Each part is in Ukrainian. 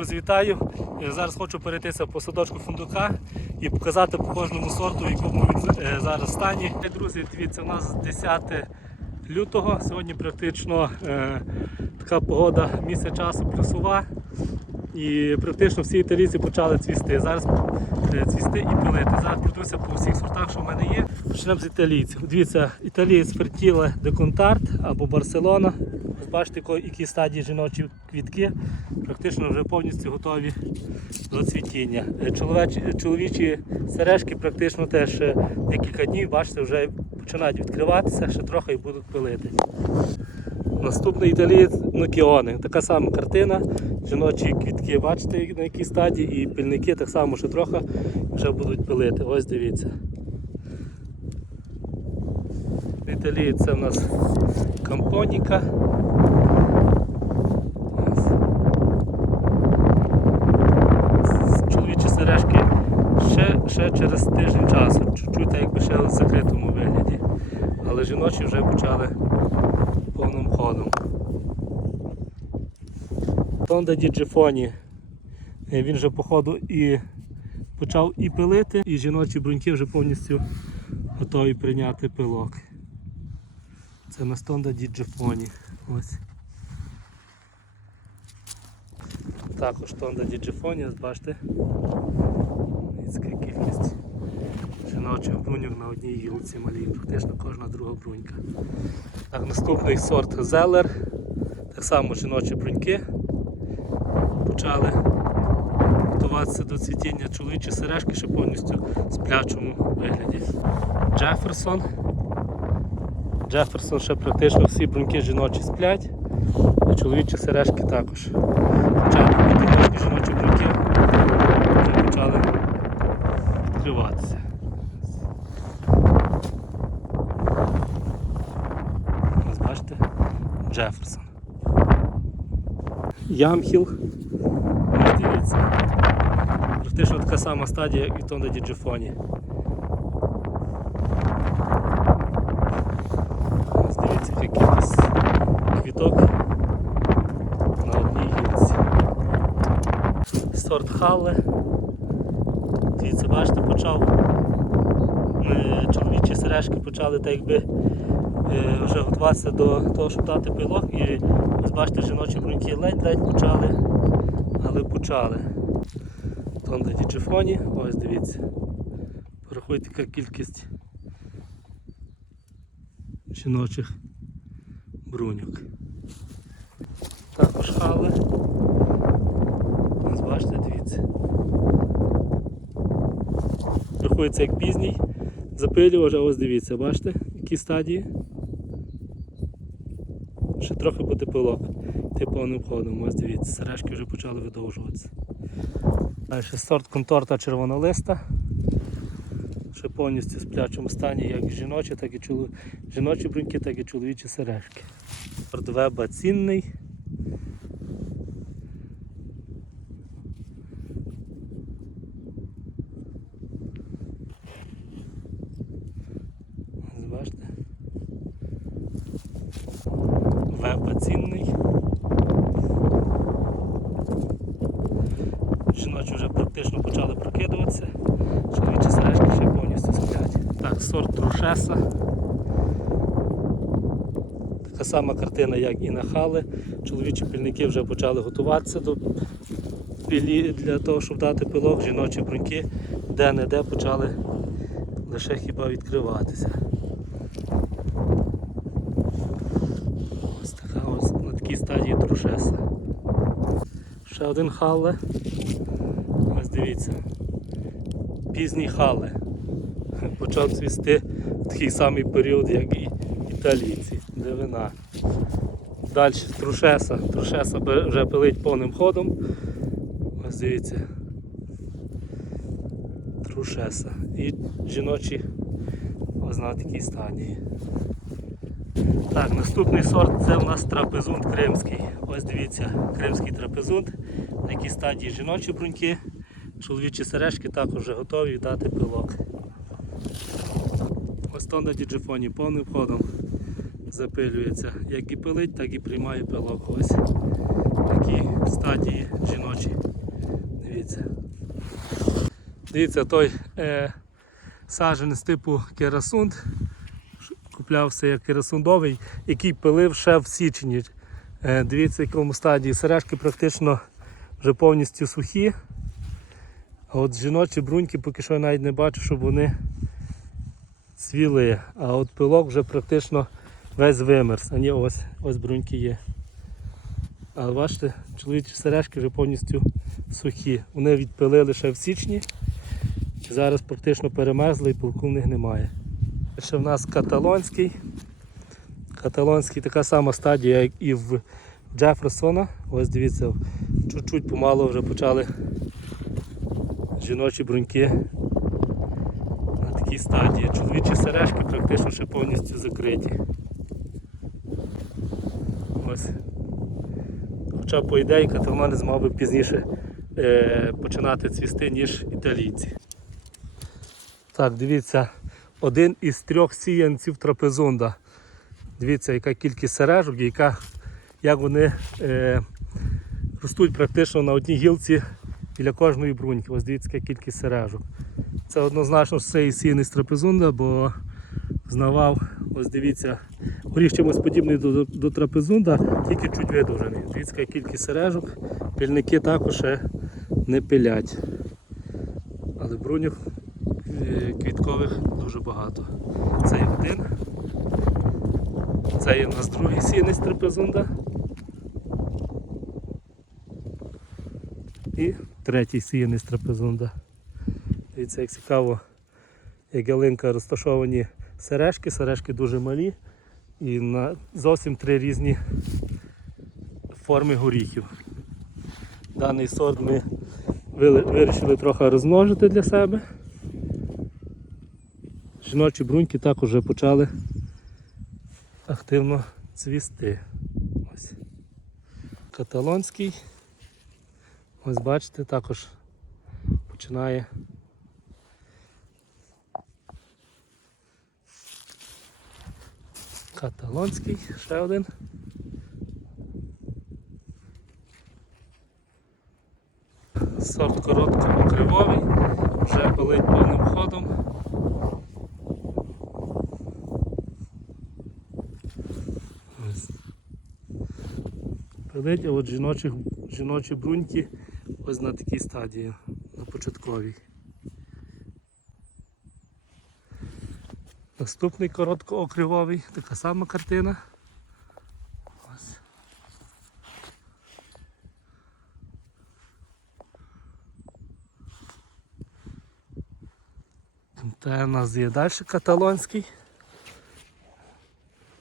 друзі. Е, Зараз хочу перейтися по садочку фундука і показати по кожному сорту, в якому він е, зараз стані. Е, Друзі, дивіться, у нас 10 лютого. Сьогодні практично е, така погода місяць часу плюсова. І практично всі італійці почали цвісти. Зараз цвісти і пилити. Зараз пройдуся по всіх сортах, що в мене є. Почнемо з італійців. Дивіться, італієць Фертіле де Контарт або Барселона. Ось Бачите, які стадії жіночі квітки. Практично вже повністю готові до цвітіння. Е, Чоловічі, чоловічі сережки практично теж е, декілька днів, бачите, вже починають відкриватися, ще трохи і будуть пилити. Наступний італієць Нокіони. Така сама картина. Жіночі квітки, бачите, на якій стадії, і пильники так само ще трохи вже будуть пилити. Ось дивіться. Італієць це в нас кампоніка. Ось. Чоловічі сережки ще, ще через тиждень часу, чуть-чуть якби ще в закритому вигляді. Але жіночі вже почали повним ходом. Тонда Діджифоні. Е, Він вже походу і почав і пилити, і жіночі бруньки вже повністю готові прийняти пилок. Це Настонда Діджифоні. Ось. Також тонда Діджифоні, ось бачите. Яка кількість жіночих бруньок на одній гілці малій, практично кожна друга брунька. Так, наступний сорт Зелер. Так само жіночі бруньки почали готуватися до цвітіння чоловічі сережки, ще повністю сплячому вигляді. Джеферсон. Джеферсон ще практично всі бруньки жіночі сплять, і чоловічі сережки також. Спочатку трошки жіночі бруньки вже почали відкриватися. Ось бачите, Джеферсон. Ямхіл. Ось дивіться. Практично така сама стадія, як і Тонда Діджифоні. Ось дивіться, кількість квіток на одній гілці. Сорт Халле. Дивіться, бачите, почав. Чоловічі сережки почали так якби е, вже готуватися до того, щоб дати пилок. І ось бачите, жіночі бруньки ледь-ледь почали, але почали. Тонда діджифоні, ось дивіться. Порахуйте, яка кількість жіночих бруньок. Також хали. Ось бачите, дивіться. Рахується як пізній. Запилював, а ось дивіться, бачите, які стадії. Ще трохи буде пилок. Йти повним ходом. Ось дивіться, сережки вже почали видовжуватися. Далі сорт конторта червонолиста. Ще повністю в сплячому стані, як жіночі, так і чоловічі жіночі бруньки, так і чоловічі сережки. Сорт цінний. Ось Бачите? Веба цінний. Жіночі вже практично почали прокидуватися. Чоловічі сережки ще повністю сплять. Так, сорт Трушеса. Така сама картина, як і на хали. Чоловічі пільники вже почали готуватися до пілі для того, щоб дати пилок. Жіночі бруньки де-не-де почали лише хіба відкриватися. Ось така ось на такій стадії трушеса. Ще один хале. Ось дивіться. Пізній хале. Почав цвісти в такий самий період, як і італійці. Дивина. Далі трушеса. Трушеса вже пилить повним ходом. Ось дивіться. Трушеса. І жіночі на такій стадії. Так, наступний сорт це у нас трапезунт кримський. Ось дивіться, кримський трапезунт, на якій стадії жіночі бруньки, чоловічі сережки також вже готові дати пилок. Ось тонда діджифоні повним ходом запилюється. Як і пилить, так і приймає пилок. Ось такі стадії жіночі. Дивіться, той е, саджанець типу керасунд. Куплявся як керасундовий, який пилив ще в січні. Е, дивіться, в якому стадії. Сережки практично вже повністю сухі. А от жіночі бруньки поки що я навіть не бачу, щоб вони цвіли. А от пилок вже практично весь вимерз. А ні, ось, ось бруньки є. Але бачите, чоловічі сережки вже повністю сухі. Вони відпилили ще в січні. Зараз практично перемерзли і пилку в них немає. Ще в нас каталонський. Каталонський така сама стадія, як і в Джеферсона. Ось дивіться, чуть-чуть помало вже почали жіночі бруньки стадії. Чоловічі сережки практично ще повністю закриті. Ось. Хоча по ідеї каталонець мав би пізніше е, починати цвісти, ніж італійці. Так, дивіться, один із трьох сіянців трапезунда. Дивіться, яка кількість сережок, яка, як вони е, ростуть практично на одній гілці біля кожної бруньки. Ось дивіться, яка кількість сережок. Це однозначно що це і сіяний з трапезунда, бо знавав, ось дивіться, горіх чимось подібний до, до трапезунда, тільки чуть видовжений. Дивіться, кількість сережок. Пільники також не пилять. Але бруньок е, квіткових дуже багато. Це є один. Це є у нас другий сіяний з трапезунда. І третій сіяний з трапезунда. Дивіться, як цікаво, як ялинка розташовані сережки, сережки дуже малі і на зовсім три різні форми горіхів. Даний сорт ми вирішили трохи розмножити для себе. Жіночі бруньки також вже почали активно цвісти. Ось. Каталонський. Ось бачите, також починає Каталонський, ще один. Сорт короткокривовий, вже пилить повним ходом. Ось. А от жіночих, жіночі бруньки ось на такій стадії, на початковій. Наступний короткоокривовий, така сама картина. Ось. Та у нас є далі каталонський.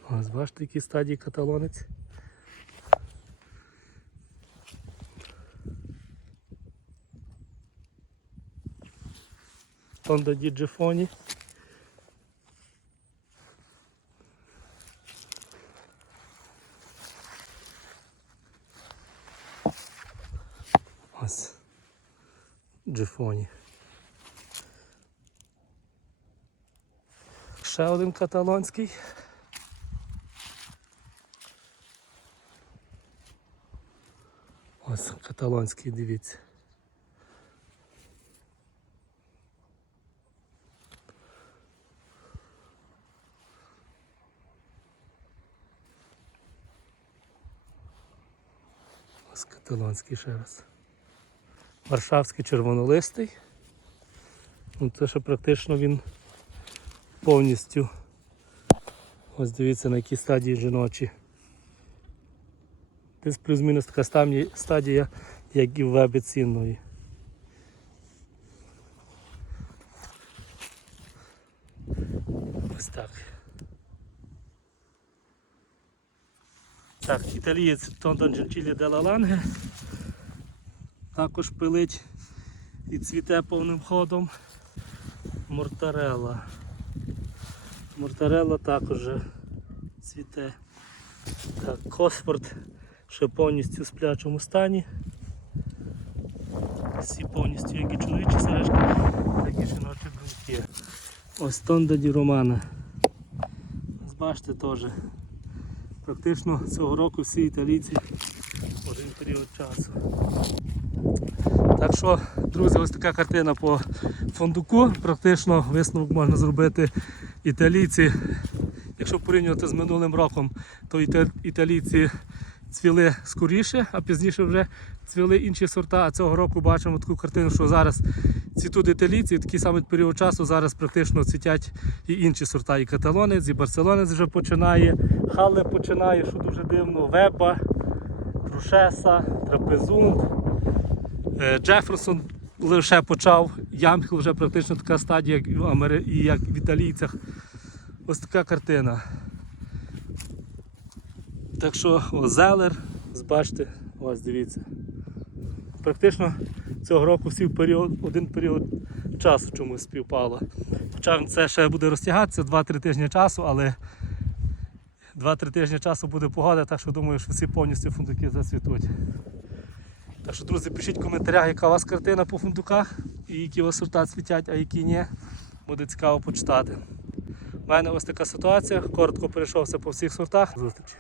Ось бачите, які стадії каталонець. Тонда Діджифоні. Ось. Джифоні. Ще один каталонський. Ось каталонський, дивіться. Ось каталонський ще раз. Варшавський червонолистий. Ну, це ще практично він повністю. Ось дивіться на якій стадії жіночі. Десь плюс-мінус така стадія, як і в вебі. Ось так. Так, італієць Тонтон Дженчілі Дела Ланге. Також пилить і цвіте повним ходом. Мортарелла. Мортарелла також цвіте. Так, Косфорд ще повністю в сплячому стані. Всі повністю як і чоловічі сережки, так і жіночі бруньки. Ось Тонда Ді Романа. Ось Бачите теж. Практично цього року всі італійці один період часу. Так що, друзі, ось така картина по фундуку. Практично висновок можна зробити італійці. Якщо порівнювати з минулим роком, то італійці цвіли скоріше, а пізніше вже цвіли інші сорта. А цього року бачимо таку картину, що зараз цвітуть італійці, і такий самий період часу зараз практично цвітять і інші сорта. І каталонець, і барселонець вже починає, хале починає, що дуже дивно, веба, трушеса, трапезунд. Е, Джеферсон лише почав, Ямхіл вже практично така стадія, як в, Амери... як в італійцях. Ось така картина. Так що о, Зелер, бачите, ось дивіться. Практично цього року всі в період, один період часу чомусь співпало. Хоча це ще буде розтягатися 2-3 тижні часу, але 2-3 тижні часу буде погода, так що думаю, що всі повністю фундуки зацвітуть. Так що, друзі, пишіть в коментарях, яка у вас картина по фундуках і які у вас сорта цвітять, а які ні. Буде цікаво почитати. У мене ось така ситуація. Коротко перейшовся по всіх сортах. Зустрічі.